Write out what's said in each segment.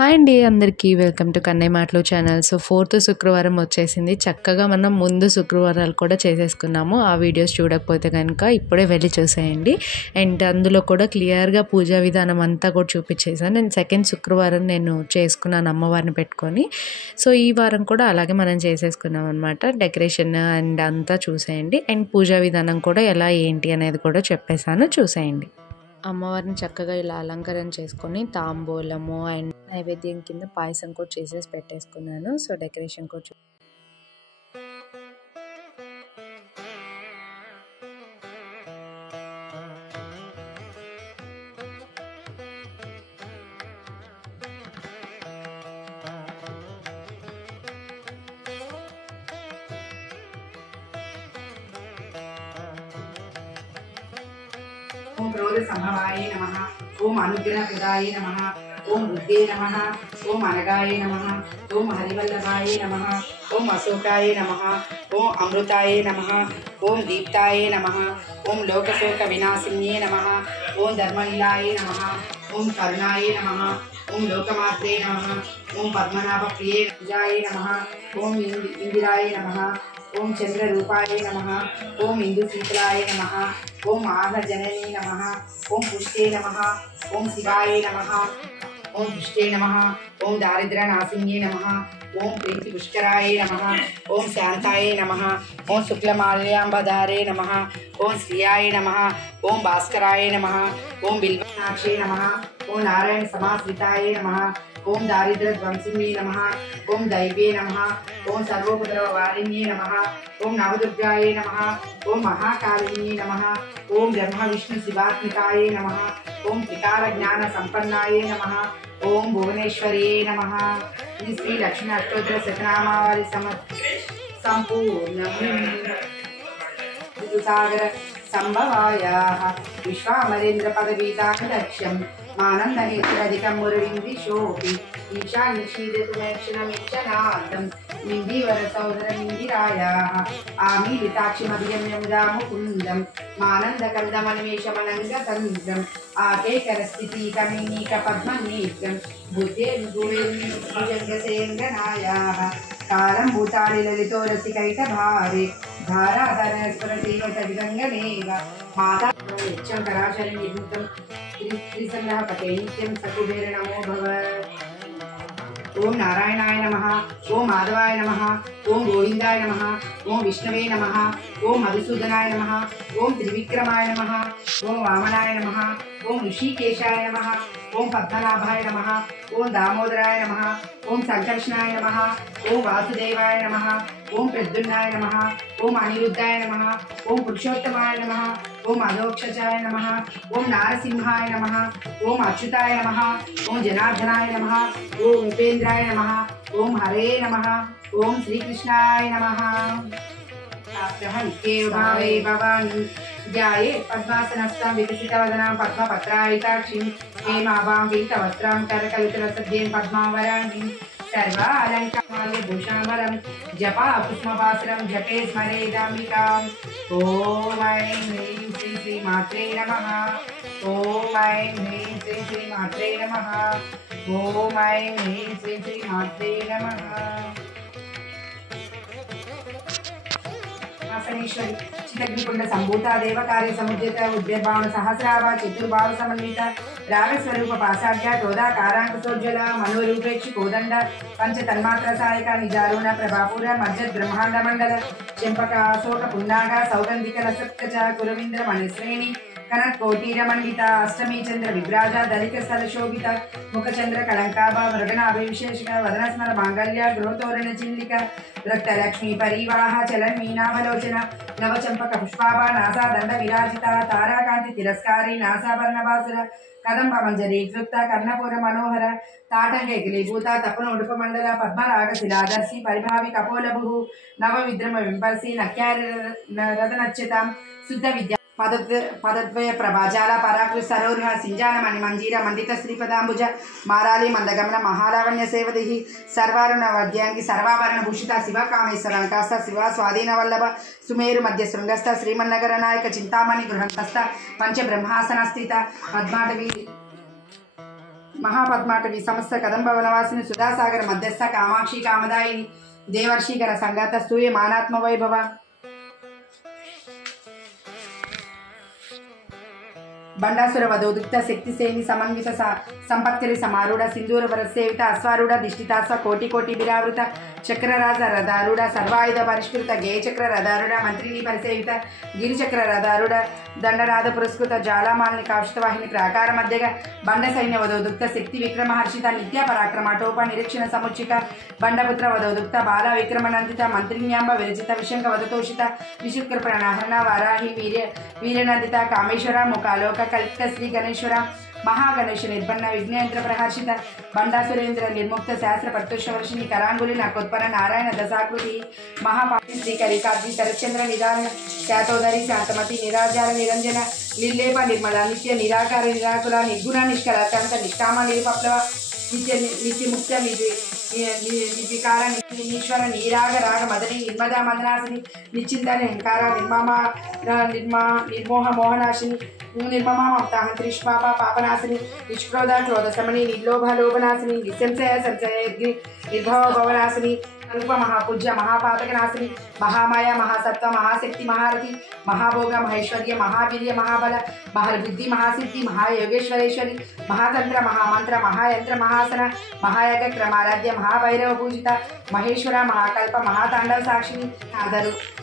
Hi అండి అందరికీ welcome to Kannayya మాటలు ఛానల్. సో 4th శుక్రవారం వచ్చేసింది. చక్కగా మనం ముందు శుక్రవారాలు కూడా చేసేసుకున్నాము. ఆ వీడియోస్ చూడకపోతే కనుక ఇప్పుడే వెళ్ళి చూసేయండి. అండ్ అందులో కూడా క్లియర్గా పూజా విధానం అంతా కూడా చూపించేసాను. నేను 2nd శుక్రవారం నేను చేసుకున్నాను అమ్మవారిని పెట్టుకొని. సో ఈ వారం కూడా అలాగే మనం చేసేసుకున్నాం అనమాట. డెకరేషన్ అండ్ అంతా చూసేయండి. అండ్ పూజా విధానం కూడా ఎలా ఏంటి అనేది కూడా చెప్పేశాను, చూసేయండి. అమ్మవారిని చక్కగా ఇలా అలంకరణ చేసుకొని తాంబూలము అండ్ నైవేద్యం కింద పాయసం కూడా చేసేసి పెట్టేసుకున్నాను. సో డెకరేషన్ కూడా ओम क्रोध संभवाय नमः। ओम अनुग्रह प्रदाय नमः। ओम बुद्धे नमः। ओम अनगाय नमः। ओम हरिवल्लभाय नमः। ओम अशोकाय नमः। ओम अमृताय नमः। ओम दीप्ताय नमः। ओम लोकशोक विनाशिन्ये नमः। ओम धर्मलीलाय नमः। ओम करुणाय नमः। ओम लोकमात्रे नमः। ओम पद्मनाभ प्रिये पूजाय नमः। ओम इंदिराय नमः। ओम चंद्ररूपाय नमः। ओम इंदुशीतलाय नमः। ओम आघजननी नमः। ओम पुष्टे नमः। ओम शिवाय नमः। ओम दुष्टे नमः। ओम दारिद्र्यनाशिन्ये नमः। ओम प्रीति पुष्कराय नमः। ओम शांताय नमः। ओम शुक्लमाल्याम्बधारे नमः। ओम श्रियाय नमः। ओम भास्कराय नमः। ओम बिल्वनाक्षे नमः। ओम नारायण समाश्रिताय नमः। ओम दारिद्र्य ध्वंसिन्ये नमः। ओम दैवे नमः। ओम सर्वोपद्रववारिण्ये नमः। ओम नवदुर्गाय नमः। ओम महाकालिन्ये नमः। ओम ब्रह्म विष्णु शिवात्मिकाय नमः। ओम त्रिकाल ज्ञान संपन्नाय नमः। ओम भुवनेश्वर्ये नमः। ఇది శ్రీ లక్ష్మీ అష్టోత్తర శతనామావళి సంపూర్ణం సాగర సంభవాయాః విశ్వామరేంద్ర పదవీతాక్షం మానందనేత్రధికం మురవిందిశోపి ఈశా నిషీదతుమేక్షణమిక్షనార్థం ఇందివర సౌదరమిందిరాయాః ఆమీలితాక్షిమభియమ్యం ముకుందం మానందకందమనిమేషమనంగతంద్రం ఆకేకరస్థితి కమినీక పద్మనేత్రం బుద్ధేర్భుజంగసేంగనాయాః కాలం భూతాళి లలితో రసికైక భారే धाराधरस्वरदेवतविदङ्गमेव माता यच्छं कराशरि निर्मितं त्रिसङ्ग्रहपते नित्यं सकुबेर नमो भव। ओम नारायणाय नमः। ओम माधवाय नमः। ओम गोविंदाय नमः। ओम विष्णवे नमः। ओम मधुसूदनाय नमः। ओम त्रिविक्रमाय नमः। ओम वामनाय नमः। ओम ऋषिकेशाय नमः। ओम पद्मनाभाय नमः। ओम दामोदराय नमः। ओम संकर्षणाय नमः। ओम वासुदेवाय नमः। ओम प्रद्युम्नाय नमः। ओम अनिरुद्धाय नमः। ओम पुरुषोत्तमाय नमः। ओम अधोक्षजाय नमः। ओम नारसिंहाय नमः। ओम अच्युताय नमः। ओम जनार्दनाय नमः। ओम उपेन्द्राय नमः। ओम हरे नमः। ओम श्रीकृष्णाय नमः। भावे भवानी ध्याये पद्मासनस्थं विकसितवदनां पद्मपत्रायिताक्षीं हेमाभां पीतवस्त्रां करकलितरसद्यें पद्मावराणीं सर्वालङ्कारमाल्यभूषाम्बरं जपा पुष्पपात्रं जपे स्मरेदाम्बिकाम्। ॐ ऐं ह्रीं श्री श्रीमात्रे नमः। ॐ ऐं ह्रीं श्री श्रीमात्रे नमः। ॐ ऐं ह्रीं श्री श्रीमात्रे नमः। आसनेश्वरी चितग्निकुंड संभूता देवकार्य समुद्यत उद्यभावन सहस्राभ चतुर्भाव समन्वित रागस्वरूप पासाढ्य क्रोधा कारांकुशोज्ज्वल मनोरूपेक्षि कोदंड पंच तन्मात्र सहायक निजारूण प्रभापुर मज्जद ब्रह्मांड मंडल चंपक अशोक पुन्नाग सौगंधिक रसत्कच कुरविंद्र मणिश्रेणी कनक कोटीर मंडित अष्टमी चंद्र विभ्राज दलित स्थल शोभित मुखचंद्र कलंकाभ मृगन अभिविशेषक वदन स्मर मांगल्य गृहतोरण चिल्लिक रक्त लक्ष्मी परिवाह चलन मीनावलोचन नव चंपक पुष्पाभ नासा दंड विराजित ताराकांति तिरस्कारी नासाभरण बासुर कदंब मंजरी क्लुप्त कर्णपुर मनोहर ताटंगे गिलीभूत तपन उडुप मंडल पद्मराग शिलादर्शी परिभावी कपोलभु नव विद्रम विंपल्सी नक्यार रदनच्युतां शुद्ध विद्या पदद्वय प्रभाजाल पराकृ सरोरुह सिंजान मणिमंजीर मंडित श्रीपदांबुज माराली मंदगमन महालावण्य सेवदिः सर्वारुण वद्यांगी सर्वाभरण भूषित शिवकामेश्वरांकास्थ शिव स्वाधीन वल्लभ सुमेरु मध्य शृंगस्थ श्रीमन्नगर नायक चिंतामणि गृहंतस्थ पंच ब्रह्मासन स्थित पद्माटवी महापद्माटवी समस्त कदम्बवनवासिनी सुधासागर मध्यस्थ कामाक्षी कामदायिनी देवर्षिकर संगात स्तूय मानात्म वैभव बंडासुर वधोदुक्त शक्तिसेनी समन्वित संपत्करी समारूढ़ सिंदूर वरसेवित अश्वारूढ़ दिष्टितास्व कोटि कोटि विरावृत चक्रराज रथारूढ़ सर्वायुध परिष्कृत गेय चक्र रथारूढ़ मंत्रिनी परिसेवित गिरिचक्र रथारूढ़ दंडनाद पुरस्कृत ज्वालामालिनी काक्षितवाहिनी प्राकार मध्यग बंड सैन्य वधोदुक्त शक्ति विक्रम हर्षित नित्य पराक्रमटोप निरीक्षण समुचित बंडपुत्र वधोदुक्त बाल विक्रम नंदित मंत्रिण्यांब विरचित विशंक वधतोषित विशुक्र वाराही वीरनंदित कामेश्वर मुखालोक कल्पित श्री गणेश्वर महागणेश निर्बन्न विघ्नेन्द्र प्रहर्षित बंडासुरेन्द्र निर्मुक्त शास्त्र प्रत्युषवर्षिणी करांगुली नकोत्पन्न नारायण दशाकृति महापापी श्रीकरिकाद्रि शरच्चंद्र निदान शातोदरी शांतमति निराजार निरंजन निर्लेप निर्मला नित्य निराकार निराकुल निर्गुण निष्कल अत्यंत निष्काम निरुपप्लव नित्य मुक्त निर्विकार नीश्वर नीराग राग मदनी निर्मदा मदनासिनी निश्चिंता निंकार निर्मोह मोहनाशिनी निर्ममा ममता हंत्रिष्पापा पापनाशिनी निष्क्रोधा क्रोध समनी निर्लोभ लोभनाशिनी निसंशय संशय निर्भव भवनाशिनी रूप महापूज्य महापातक नाशिनी महामाया महासत्व महाशक्ति महारथी महाभोग महेश्वर्य महावीर्य महाबल महाबुद्धि महासिद्धि महायोगेश्वरेश्वरी महातंत्र महामंत्र महायंत्र महासन महायज्ञ क्रमाराध्य महाभैरव पूजिता महेश्वर महाकल्प महातांडव साक्षिणी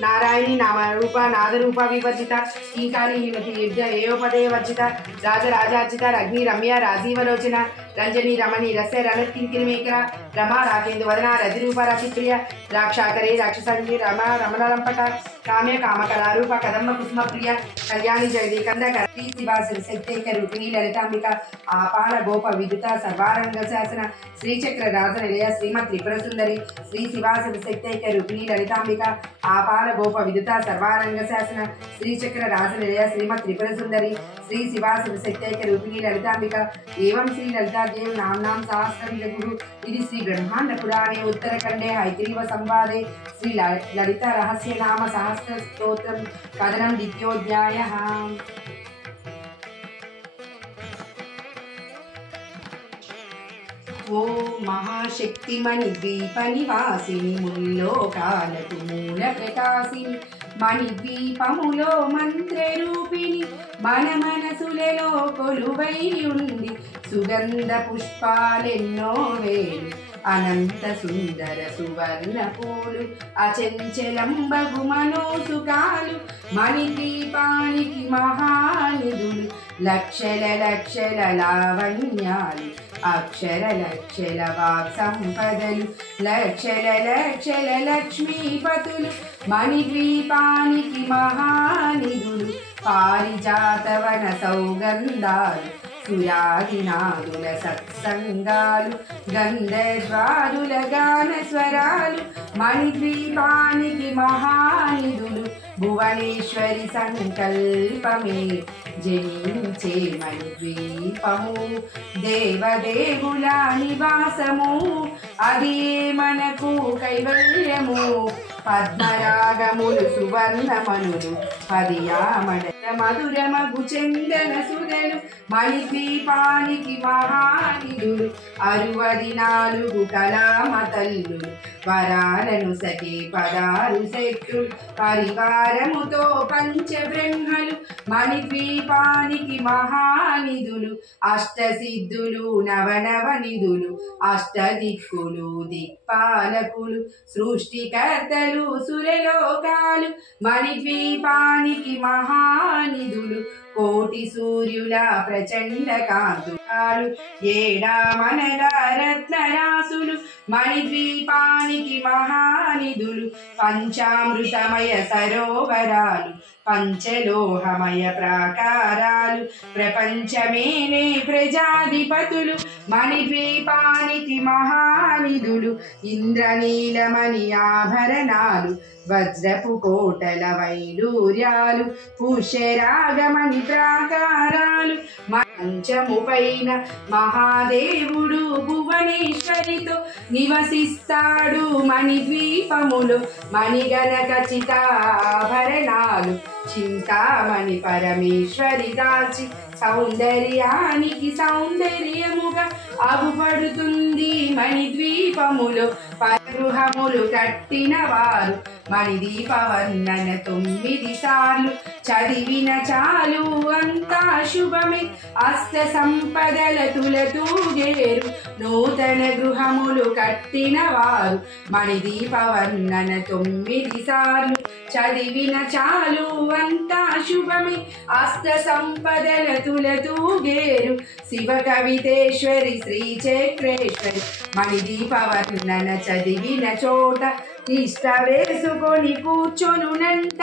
नारायणी नामरूप नादरूप विवर्जिता कीकाली हिमति युद्ध एयोपदे वर्जिता राजराजार्जित रग्नि रम्य राजीवलोचना रंजनी रमणी रस्य रणकिंकिमेकरा रमा राकेंदु वदना रतिरूप रतिप्रिय राक्षाकरे राक्षसंगी रमा रमणलंपट काम्य कामकलारूप कदम्ब कुसुम प्रिय कल्याणी जगदी कंदकर शिवासि शक्तेक रूपिणी ललितांबिका आपाल गोप विदुता सर्वारंग शासन श्रीचक्र राजनिलय श्रीमत् त्रिपुर सुंदरी श्री शिवासि शक्तेक रूपिणी ललितांबिका आपाल गोप विदुता सर्वारंग शासन श्रीचक्र राजनिलय श्रीमत् त्रिपुर सुंदरी श्री शिवासि शक्तेक रूपिणी ललितांबिका एवं श्री ललिता देव नाम सहस्रम गुरु इति श्री ब्रह्मांड पुराणे उत्तरखंडे हयग्रीव संवादे श्री ललिता रहस्य नाम सहस्र स्तोत्रम कथनं द्वितीयोऽध्यायः। ओ महाशक्तिमणि द्वीप निवासिनी मुल्लोकाలకు మూల ప్రకాశిని మణిద్వీపములో మంత్రరూపిణి మన మనసులలో కొలువై ఉండి సుగంధ పుష్పాలెన్నో వేలు అనంత సుందర సువర్ణ పూలు అచంచలంబగు మనోసుకాలు మణిద్వీపానికి మహానిధులు లక్షల లక్షల లావణ్యాలు అక్షర లక్షల వాక్ సంపదలు లక్షల లక్షల లక్ష్మీపతులు మణిద్వీపానికి మహానిధులు పారిజాతవన సౌగంధాలు సురాదినాదుల సత్సంగాలు గంధర్వాదుల గాన స్వరాలు మణిద్వీపానికి మహానిధులు భువనేశ్వరి సంకల్పమే జనించే మణిద్వీపము దేవదేవుల నివాసము అది మనకు కైవల్యము పద్మరాగములు సువర్ణమనులు పదియామడ మధురమగు చందన సుధలు మణిద్వీపానికి మహానిధులు 64 కళామతల్లులు వరాలను సఖి 16 శక్తులు పరివారముతో పంచబ్రహ్మలు మణిద్వీపానికి మహానిధులు అష్టసిద్ధులు నవనవనిధులు అష్టదిక్కులు దిక్పాలకులు సృష్టికర్తలు సురలోకాలు మణిద్వీపానికి మహానిధులు కోటి సూర్యుల ప్రచండ కాంతులు ఏడామనల రత్నరాసులు మణిద్వీపానికి మహానిధులు పంచామృతమయ సరోవరాలు పంచలోహమయ ప్రాకారాలు ప్రపంచమేనే ప్రజాధిపతులు మణిద్వీపానికి మహానిధులు ఇంద్రనీలమణి ఆభరణాలు వజ్రపు కోటల వైడూర్యాలు పుష్యరాగమణి ప్రాకారాలు మంచముపైన మహాదేవుడు భువనేశ్వరితో నివసిస్తాడు మణిద్వీపములు మణిగణ ఖచ్చితాభరణాలు చింతామణి పరమేశ్వరి దాల్చి సౌందర్యానికి సౌందర్యముగా అగుపడుతుంది మణిద్వీపములో పరగృహములు కట్టిన వారు మణిదీపవర్ణన 9 సార్లు చదివిన చాలు అంతా శుభమే అష్ట సంపదల తులతూగేరు నూతన గృహములు కట్టిన వారు మణిదీపవర్ణన 9 సార్లు చదివిన చాలు అంతా శుభమే అష్ట సంపదల తులతూగేరు శివ కవితేశ్వరి శ్రీ చక్రేశ్వరి మణిదీపవర్ణన చదివిన చోట తిష్ట వేసుకొని కూర్చొనునంట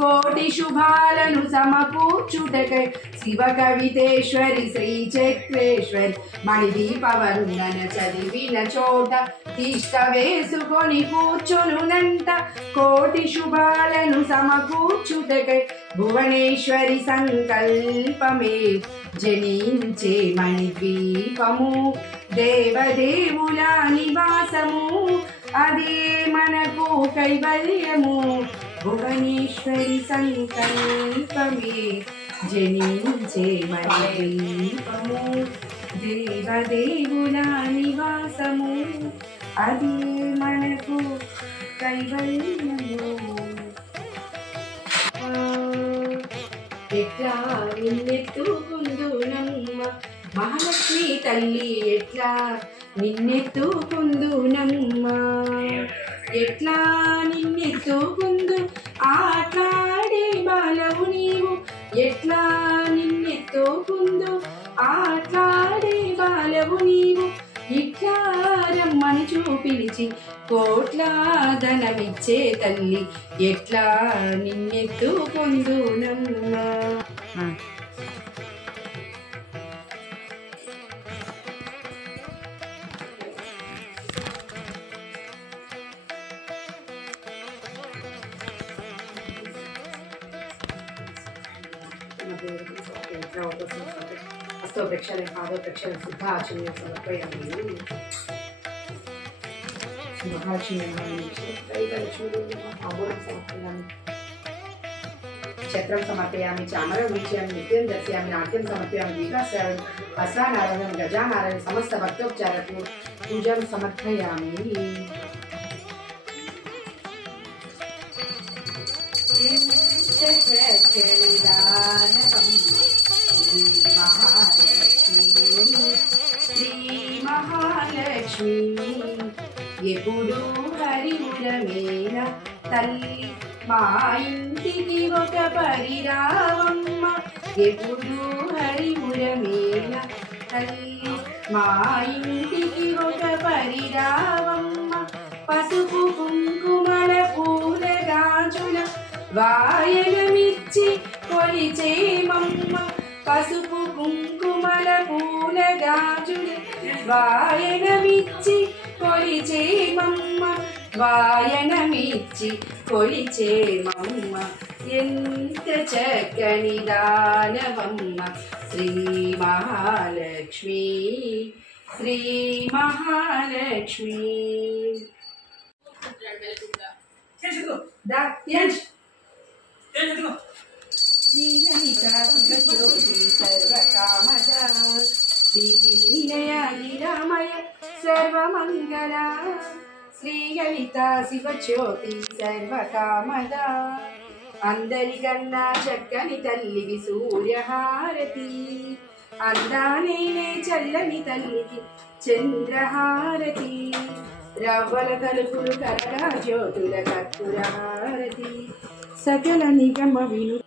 కోటి శుభాలను సమకూర్చుటకై శివ కవితేశ్వరి శ్రీ చక్రేశ్వరి మణిదీపవర్ణన చదివిన చోట తిష్ట వేసుకొని కూర్చొనునంట కోటి శుభాలను సమకూర్చుటకై భువనేశ్వరి సంకల్పమే జనించే మణిద్వీపము దేవదేవుల నివాసము అదే మనకు కైవల్యము భువనేశ్వరి సంకల్పమే జనించే మణిద్వీపము దేవదేవుల నివాసము అదే మనకు కైవల్యము ఎట్లా నిన్నెత్తుకుందునమ్మ మహాలక్ష్మి తల్లి ఎట్లా నిన్నెత్తుకుందునమ్మ ఎట్లా నిన్నెత్తుకుందు ఆట్లాడే బాలవు నీవు ఎట్లా నిన్నెత్తుకుందు ఆట్లాడే బాలవు నీవు ఇట్లా రమ్మని చూపిలిచి కోట్ల ధనమిచ్చే తల్లి ఎట్లా నిన్నెత్తుకుందునమ్మా हस्तो प्रक्षालय पादो प्रक्षालय शुद्धाचमनीय समर्पयामि महालक्ष्मी चक्रं समर्पयामि चामरं वीक्षयामि नित्यं दर्शयामि नाट्यं समर्पयामि दीपाश्रवणं अश्वानारायणं गजानारायणं समस्त भक्तोपचारकं पूजां समर्पयामि శ్రీ మహాలక్ష్మి ఎప్పుడు హరిమురమేన తల్లి మా ఇంటికి ఒక పరిరావమ్మ ఎప్పుడు హరిమురమేన తల్లి మా ఇంటికి ఒక పరిరావమ్మ పసుపు కుంకుమల పూల గాజుల వాయనమిచ్చి కొలిచేమమ్మ పసుపు కుంకుమల పూల గాజుల వాయనమిచ్చి కొలిచేమమ్మ వాయనమిచ్చి కొలిచేమమ్మ ఎంత చక్కని దానవమ్మ శ్రీ మహాలక్ష్మి శ్రీ మహాలక్ష్మి सर्वकामदा श्रीनिलयानिरामय सर्वमङ्गला श्रीललिता शिवज्योति सर्वकामदा అందరికన్నా చక్కని తల్లివి సూర్యహారతి అందానేనే చల్లని తల్లికి చంద్రహారతి రవ్వల తలుపులు కరగా జ్యోతుల కర్పూరహారతి సకల నిగమ విను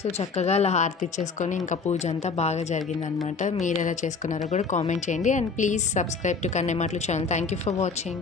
సో చక్కగా అలా హారతి చేసుకొని ఇంకా పూజ అంతా బాగా జరిగిందనమాట. మీరు ఎలా చేసుకున్నారో కూడా కామెంట్ చేయండి. అండ్ ప్లీజ్ సబ్స్క్రైబ్ టు కన్నె మాటలు channel. Thank you for watching.